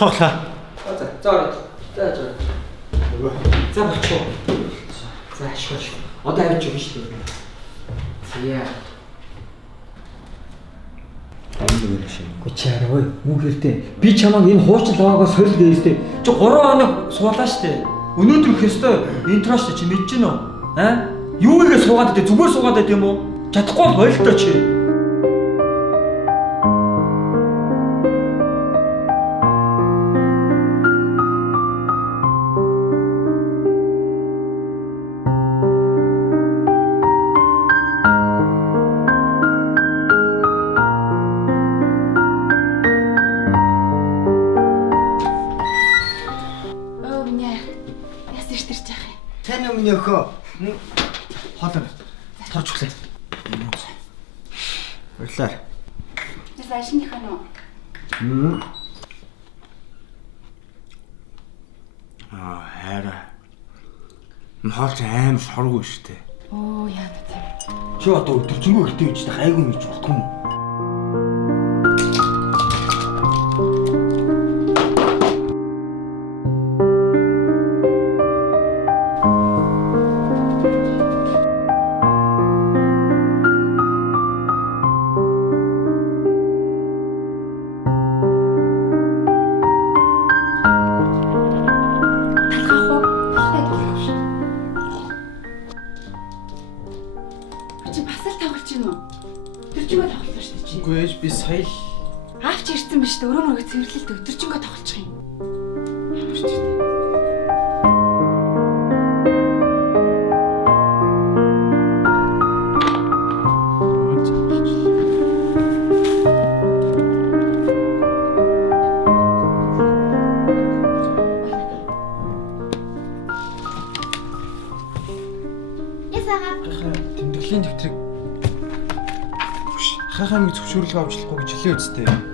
Боцооглаа. За ороод. За. За болчихоо. За ашгүй. Одоо авч өгнө шүү дээ. Зяа. Гүчээр ой мөнхөртэй. Би чамайг энэ хуучин логоогоос сорил гээстэй. Чи 3 хоног суулаа штэ. Өнөөдөр хөстэй интрош чи мэдэж гин үү? Аа? Юу игээ суугаад дээ зүгээр суугаад байт юм уу? Чадахгүй бол бойлтоо чи. Нөхөө. Хоолой. Торч өглөө. Баярлалаа. Яс ашигных нь уу? Хайраа. Хоолч аим шоргоо штэ. Оо яа тийм. Чи одоо өдөржингөө гэртээ үжтэй гайгүй гэж бодох юм уу? Би сая авч ирсэн биш үү? Өрөө мөргө цэвэрлэлд өдөржингөө тоглочих юм. Ямар ч юм. Ясаага. Тэмдэглэлийн дэвтрийг хахамиг зөвшөөрлөгөө авчлахгүй гэж хэлээ үсттэй.